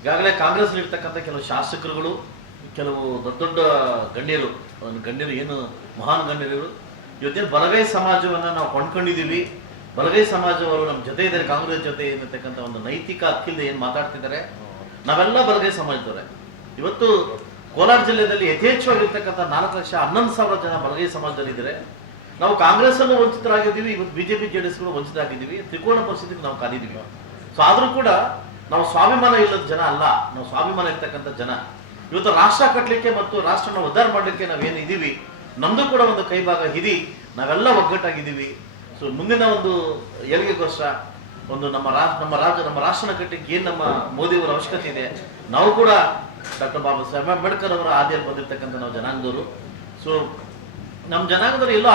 ಈಗಾಗಲೇ ಕಾಂಗ್ರೆಸ್ ಇರ್ತಕ್ಕಂಥ ಕೆಲವು ಶಾಸಕರುಗಳು, ಕೆಲವು ದೊಡ್ಡ ದೊಡ್ಡ ಗಣ್ಯರು ಏನು ಮಹಾನ್ ಗಣ್ಯರು ಇವತ್ತೇನು ಬಲಗೈ ಸಮಾಜವನ್ನು ನಾವು ಕೊಂಡ್ಕೊಂಡಿದ್ದೀವಿ, ಬಲಗೈ ಸಮಾಜವರು ನಮ್ಮ ಜೊತೆ ಇದ್ದಾರೆ, ಕಾಂಗ್ರೆಸ್ ಜೊತೆ ಏನಿರ್ತಕ್ಕಂಥ ಒಂದು ನೈತಿಕ ಹಕ್ಕಿಲ್ಲದೆ ಏನು ಮಾತಾಡ್ತಿದ್ದಾರೆ. ನಾವೆಲ್ಲ ಬಲಗೈ ಸಮಾಜದವರೇ. ಇವತ್ತು ಕೋಲಾರ ಜಿಲ್ಲೆಯಲ್ಲಿ ಯಥೇಚ್ಛವಾಗಿರ್ತಕ್ಕಂಥ 4,11,000 ಜನ ಬಲಗೈ ಸಮಾಜದಲ್ಲಿದ್ದಾರೆ. ನಾವು ಕಾಂಗ್ರೆಸ್ ಅನ್ನು ವಂಚಿತರಾಗಿದ್ದೀವಿ, ಇವತ್ತು ಬಿಜೆಪಿ JDS ವಂಚಿತರಾಗಿದ್ದೀವಿ, ತ್ರಿಕೋಣ ಪರಿಸ್ಥಿತಿಗೆ ನಾವು ಕಾದಿದ್ದೀವಿ. ಸೊ ಆದ್ರೂ ಕೂಡ ನಾವು ಸ್ವಾಭಿಮಾನ ಇಲ್ಲದ ಜನ ಅಲ್ಲ, ನಾವು ಸ್ವಾಭಿಮಾನ ಇರ್ತಕ್ಕಂಥ ಜನ. ಇವತ್ತು ರಾಷ್ಟ್ರ ಕಟ್ಟಲಿಕ್ಕೆ ಮತ್ತು ರಾಷ್ಟ್ರನ ಉದ್ಧಾರ ಮಾಡಲಿಕ್ಕೆ ನಾವೇನು ಇದೀವಿ, ನಮ್ದು ಕೂಡ ಒಂದು ಕೈಭಾಗ ಇದೆ, ನಾವೆಲ್ಲ ಒಗ್ಗಟ್ಟಾಗಿದ್ದೀವಿ. ಸೊ ಮುಂದಿನ ಒಂದು ಏಳಿಗೆಗೋಸ್ಕರ ಒಂದು ನಮ್ಮ ರಾಷ್ಟ್ರನ ಕಟ್ಟಲಿಕ್ಕೆ ಏನು ನಮ್ಮ ಮೋದಿಯವರ ಅವಶ್ಯಕತೆ ಇದೆ, ನಾವು ಕೂಡ ಡಾಕ್ಟರ್ ಬಾಬಾ ಸಾಹೇಬ್ ಅಂಬೇಡ್ಕರ್ ಅವರ ಆದಿಯಲ್ಲಿ ಬಂದಿರತಕ್ಕಂಥ ನಾವು ಜನಾಂಗದವರು. ಸೊ ನಮ್ಮ ಜನಾಂಗದವರು ಎಲ್ಲೋ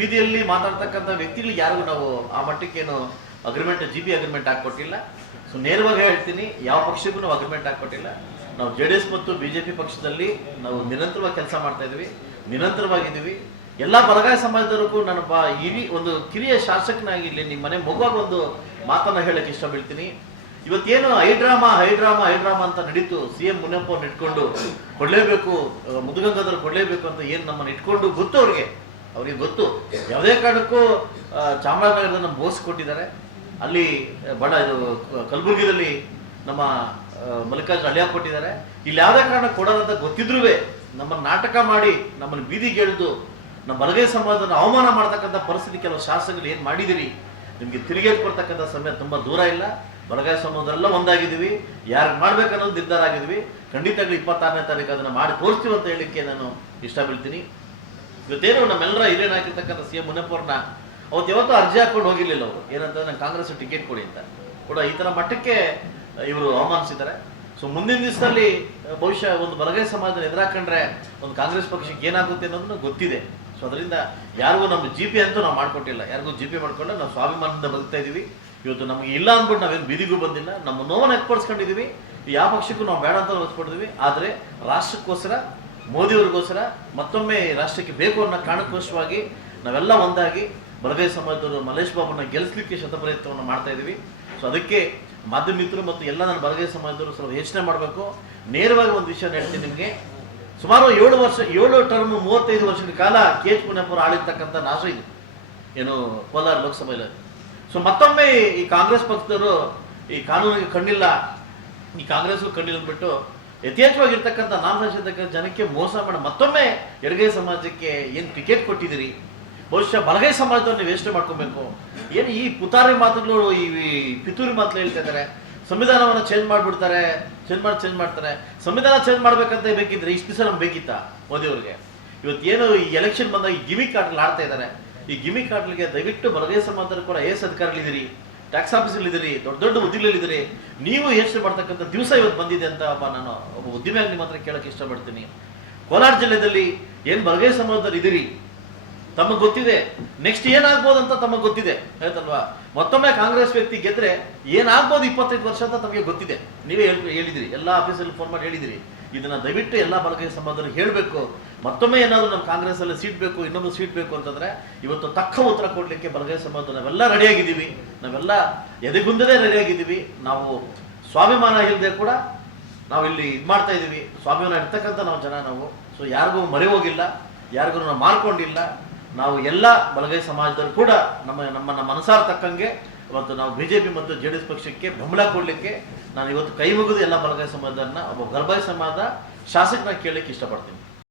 ಬೀದಿಯಲ್ಲಿ ಮಾತಾಡ್ತಕ್ಕಂಥ ವ್ಯಕ್ತಿಗಳಿಗೆ ಯಾರಿಗೂ ನಾವು ಆ ಮಟ್ಟಕ್ಕೇನು ಅಗ್ರಿಮೆಂಟ್ GP ಅಗ್ರಿಮೆಂಟ್ ಹಾಕೊಟ್ಟಿಲ್ಲ. ಸೊ ನೇರವಾಗಿ ಹೇಳ್ತೀನಿ, ಯಾವ ಪಕ್ಷಕ್ಕೂ ನಾವು ಅಗ್ರಿಮೆಂಟ್ ಹಾಕೊಟ್ಟಿಲ್ಲ. ನಾವು JDS ಮತ್ತು BJP ಪಕ್ಷದಲ್ಲಿ ನಾವು ನಿರಂತರವಾಗಿ ಕೆಲಸ ಮಾಡ್ತಾ ಇದ್ವಿ, ನಿರಂತರವಾಗಿದ್ದೀವಿ. ಎಲ್ಲ ಬಲಗಾಯ ಸಮಾಜದವರೆಗೂ ನಾನು ಇಡೀ ಒಂದು ಕಿರಿಯ ಶಾಸಕನಾಗಿ ಇಲ್ಲಿ ನಿಮ್ಮ ಮನೆ ಮಗುವಾಗ ಒಂದು ಮಾತನ್ನ ಹೇಳಕ್ಕೆ ಇಷ್ಟ ಬೀಳ್ತೀನಿ. ಇವತ್ತೇನು ಹೈಡ್ರಾಮಾ ಅಂತ ನಡೀತು, CM ಮುನಿಯಪ್ಪ ಅವ್ರನ್ನ ಇಟ್ಕೊಂಡು ಕೊಡ್ಲೇಬೇಕು, ಮುದುಗಂಗಾಧರ್ ಕೊಡ್ಲೇಬೇಕು ಅಂತ ಏನು ನಮ್ಮನ್ನು ಇಟ್ಕೊಂಡು ಗೊತ್ತು ಅವ್ರಿಗೆ ಗೊತ್ತು. ಯಾವುದೇ ಕಾರಣಕ್ಕೂ ಚಾಮರಾಜನಗರದ ನಮ್ಮ ಬೋಸ್ ಕೊಟ್ಟಿದ್ದಾರೆ, ಅಲ್ಲಿ ಇದು ಕಲಬುರಗಿದಲ್ಲಿ ನಮ್ಮ ಮಲ್ಲಿಕಾರ್ಜುನ ಅಳಿಯ ಕೊಟ್ಟಿದ್ದಾರೆ. ಇಲ್ಲಿ ಯಾವುದೇ ಕಾರಣ ಕೊಡೋದಂತ ಗೊತ್ತಿದ್ರೂ ನಮ್ಮನ್ನು ನಾಟಕ ಮಾಡಿ ನಮ್ಮನ್ನು ಬೀದಿಗೆ ಎಳೆದು ನಮ್ಮ ಬಲಗೈ ಸಮಾಜವನ್ನು ಅವಮಾನ ಮಾಡ್ತಕ್ಕಂಥ ಪರಿಸ್ಥಿತಿ ಕೆಲವು ಶಾಸಕರು ಏನು ಮಾಡಿದಿರಿ. ನಿಮಗೆ ತಿರುಗೇಟ್ ಕೊಡ್ತಕ್ಕಂಥ ಸಮಯ ತುಂಬ ದೂರ ಇಲ್ಲ. ಬಲಗೈ ಸಮಾಜದೆಲ್ಲ ಒಂದಾಗಿದ್ದೀವಿ, ಯಾರಿಗೆ ಮಾಡ್ಬೇಕನ್ನೋದು ನಿರ್ಧಾರ ಆಗಿದ್ವಿ. ಖಂಡಿತವಾಗ್ಲೂ 26ನೇ ತಾರೀಕು ಅದನ್ನು ಮಾಡಿ ತೋರಿಸ್ತೀವಿ ಅಂತ ಹೇಳಲಿಕ್ಕೆ ನಾನು ಇಷ್ಟ ಬೀಳ್ತೀನಿ. ಇವತ್ತೇನು ನಮ್ಮೆಲ್ಲರ ಹಿರಿಯನಾಗಿರ್ತಕ್ಕಂಥ CM ಮುನಿಯಪ್ಪ ಅವ್ರನ್ನ ಅವತ್ತು ಯಾವತ್ತೂ ಅರ್ಜಿ ಹಾಕೊಂಡು ಹೋಗಿರ್ಲಿಲ್ಲ. ಅವರು ಏನಂತಂದ್ರೆ ನಂಗೆ ಕಾಂಗ್ರೆಸ್ ಟಿಕೆಟ್ ಕೊಡಿ ಅಂತ ಕೂಡ ಈ ಥರ ಮಟ್ಟಕ್ಕೆ ಇವರು ಅವಮಾನಿಸಿದ್ದಾರೆ. ಸೊ ಮುಂದಿನ ದಿವಸದಲ್ಲಿ ಬಹುಶಃ ಒಂದು ಬಲಗೈ ಸಮಾಜದ ಎದುರಾಕೊಂಡ್ರೆ ಒಂದು ಕಾಂಗ್ರೆಸ್ ಪಕ್ಷಕ್ಕೆ ಏನಾಗುತ್ತೆ ಅನ್ನೋದನ್ನು ಗೊತ್ತಿದೆ. ಸೊ ಅದರಿಂದ ಯಾರಿಗೂ ನಮ್ಮ GP ಅಂತೂ ನಾವು ಮಾಡ್ಕೊಟ್ಟಿಲ್ಲ, ಯಾರಿಗೂ GP ಮಾಡ್ಕೊಂಡು ನಾವು ಸ್ವಾಭಿಮಾನದಿಂದ ಬದುಕ್ತಾ ಇದ್ದೀವಿ. ಇವತ್ತು ನಮಗೆ ಇಲ್ಲ ಅಂದ್ಬಿಟ್ಟು ನಾವೇನು ಬೀದಿಗೂ ಬಂದಿಲ್ಲ, ನಮ್ಮ ನೋವನ್ನು ವ್ಯಕ್ತಪಡಿಸ್ಕೊಂಡಿದ್ದೀವಿ. ಯಾವ ಪಕ್ಷಕ್ಕೂ ನಾವು ಬೇಡ ಅಂತ ಹೊಸ್ಕೊಟ್ಟಿದ್ವಿ. ಆದರೆ ರಾಷ್ಟ್ರಕ್ಕೋಸ್ಕರ, ಮೋದಿಯವ್ರಿಗೋಸ್ಕರ, ಮತ್ತೊಮ್ಮೆ ರಾಷ್ಟ್ರಕ್ಕೆ ಬೇಕು ಅನ್ನೋ ಕಾರಣಕ್ಕೋಸ್ಕರವಾಗಿ ನಾವೆಲ್ಲ ಒಂದಾಗಿ ಬಲಗೈ ಸಮಾಜದವರು ಮಲ್ಲೇಶ್ ಬಾಬುನ ಗೆಲ್ಲಿಸಲಿಕ್ಕೆ ಶತಪ್ರಯತ್ನವನ್ನು ಮಾಡ್ತಾ ಇದ್ದೀವಿ. ಸೊ ಅದಕ್ಕೆ ಮಾಧ್ಯಮ ಮಿತ್ರರು ಮತ್ತು ಎಲ್ಲ ನನ್ನ ಬಲಗೈ ಸಮಾಜದವರು ಸ್ವಲ್ಪ ಯೋಚನೆ ಮಾಡಬೇಕು. ನೇರವಾಗಿ ಒಂದು ವಿಷಯ ಹೇಳ್ತೀನಿ ನಿಮಗೆ. ಸುಮಾರು 7 ಟರ್ಮ್ 35 ವರ್ಷಗಳ ಕಾಲ KH ಮುನಿಯಪ್ಪ ಅವರು ಆಳಿರ್ತಕ್ಕಂಥ ನಾಶ ಇದು ಏನು ಕೋಲಾರ ಲೋಕಸಭೆಯಲ್ಲಿ. ಸೊ ಮತ್ತೊಮ್ಮೆ ಈ ಕಾಂಗ್ರೆಸ್ ಪಕ್ಷದವರು ಈ ಕಾನೂನಿಗೆ ಕಣ್ಣಿಲ್ಲ, ಈ ಕಾಂಗ್ರೆಸ್ಗೂ ಕಣ್ಣಿಲ್ಲ ಅಂದ್ಬಿಟ್ಟು ಯಥೇಚ್ಛವಾಗಿರ್ತಕ್ಕಂಥ ನಾಮನಿರ್ತಕ್ಕಂಥ ಜನಕ್ಕೆ ಮೋಸ ಮಾಡಿ ಮತ್ತೊಮ್ಮೆ ಎಡಗೈ ಸಮಾಜಕ್ಕೆ ಏನು ಟಿಕೆಟ್ ಕೊಟ್ಟಿದ್ದೀರಿ. ಬಹುಶಃ ಬಲಗೈ ಸಮಾಜವನ್ನು ವೇಸ್ಟ್ ಮಾಡ್ಕೊಬೇಕು. ಏನು ಈ ಪುತಾರಿ ಮಾತುಗಳು, ಈ ಪಿತೂರಿ ಮಾತುಗಳು ಹೇಳ್ತಾ ಇದ್ದಾರೆ. ಸಂವಿಧಾನವನ್ನು ಚೇಂಜ್ ಮಾಡ್ತಾರೆ. ಸಂವಿಧಾನ ಚೇಂಜ್ ಮಾಡ್ಬೇಕಂತ ಬೇಕಿದ್ರೆ ಇಷ್ಟು ದಿವಸ ನಮ್ಗೆ ಬೇಕಿತ್ತ ಮೋದಿಯವ್ರಿಗೆ? ಇವತ್ತೇನು ಈ ಎಲೆಕ್ಷನ್ ಬಂದಾಗ ಈ ಗಿಮಿಕ್ ಆಟಲ್ ಆಡ್ತಾ ಇದ್ದಾರೆ. ಈ ಗಿಮಿಕ್ ಆಟಲ್ಗೆ ದಯವಿಟ್ಟು ಬಲಗೈ ಸಮಾಜದಲ್ಲಿ ಕೂಡ AS ಅಧಿಕಾರಿಗಳಿದ್ದೀರಿ, ಟ್ಯಾಕ್ಸ್ ಆಫೀಸಲ್ಲಿದ್ದೀರಿ, ದೊಡ್ಡ ಹುದ್ದೆಗಳಿದ್ದೀರಿ. ನೀವು ಯೋಚನೆ ಮಾಡ್ತಕ್ಕಂಥ ದಿವಸ ಇವತ್ತು ಬಂದಿದೆ ಅಂತ ನಾನು ಒಬ್ಬ ಉದ್ಯಮಿಯಾಗಿ ನಿಮ್ಮ ಹತ್ರ ಕೇಳಕ್ಕೆ ಇಷ್ಟಪಡ್ತೀನಿ. ಕೋಲಾರ ಜಿಲ್ಲೆಯಲ್ಲಿ ಏನು ಬಲಗೈ ಸಮಾಜದಲ್ಲಿ ಇದ್ದೀರಿ, ತಮಗೆ ಗೊತ್ತಿದೆ ನೆಕ್ಸ್ಟ್ ಏನಾಗ್ಬೋದು ಅಂತ ತಮಗೆ ಗೊತ್ತಿದೆ, ಆಯ್ತಲ್ವಾ? ಮತ್ತೊಮ್ಮೆ ಕಾಂಗ್ರೆಸ್ ವ್ಯಕ್ತಿ ಗೆದ್ರೆ ಏನಾಗ್ಬೋದು 25 ವರ್ಷ ಅಂತ ತಮಗೆ ಗೊತ್ತಿದೆ. ನೀವೇ ಹೇಳಿದಿರಿ, ಎಲ್ಲ ಆಫೀಸಲ್ಲಿ ಫೋನ್ ಮಾಡಿ ಹೇಳಿದಿರಿ. ಇದನ್ನ ದಯವಿಟ್ಟು ಎಲ್ಲ ಬಲಗೈ ಸಮಾಜದಲ್ಲಿ ಹೇಳಬೇಕು. ಮತ್ತೊಮ್ಮೆ ಏನಾದರೂ ನಮ್ಮ ಕಾಂಗ್ರೆಸ್ ಅಲ್ಲಿ ಸೀಟ್ ಬೇಕು, ಇನ್ನೊಂದು ಸೀಟ್ ಬೇಕು ಅಂತಂದ್ರೆ ಇವತ್ತು ತಕ್ಕ ಉತ್ತರ ಕೊಡ್ಲಿಕ್ಕೆ ಬಲಗೈ ಸಮಾಜ ನಾವೆಲ್ಲ ರೆಡಿಯಾಗಿದ್ದೀವಿ, ನಾವೆಲ್ಲ ಎದೆಗುಂದದೇ ರೆಡಿಯಾಗಿದ್ದೀವಿ. ನಾವು ಸ್ವಾಭಿಮಾನ ಇಲ್ಲದೆ ಕೂಡ ನಾವು ಇಲ್ಲಿ ಇದು ಮಾಡ್ತಾ ಇದ್ದೀವಿ. ಸ್ವಾಭಿಮಾನ ಇರ್ತಕ್ಕಂಥ ನಾವು ಜನ ನಾವು. ಸೊ ಯಾರಿಗೂ ಮರೆ ಹೋಗಿಲ್ಲ, ಯಾರಿಗೂ ನಾವು ಮಾರ್ಕೊಂಡಿಲ್ಲ. ನಾವು ಎಲ್ಲ ಬಲಗೈ ಸಮಾಜದವರು ಕೂಡ ನಮ್ಮ ಮನಸಾರ ತಕ್ಕಂಗೆ ಇವತ್ತು ನಾವು BJP ಮತ್ತು JDS ಪಕ್ಷಕ್ಕೆ ಬೆಂಬಲ ಕೊಡಲಿಕ್ಕೆ ನಾನು ಇವತ್ತು ಕೈ ಮುಗಿದು ಎಲ್ಲ ಬಲಗೈ ಸಮಾಜದನ್ನ ಒಬ್ಬ ಬಲಗೈ ಸಮಾಜದ ಶಾಸಕನ ಕೇಳಲಿಕ್ಕೆ ಇಷ್ಟಪಡ್ತೀನಿ.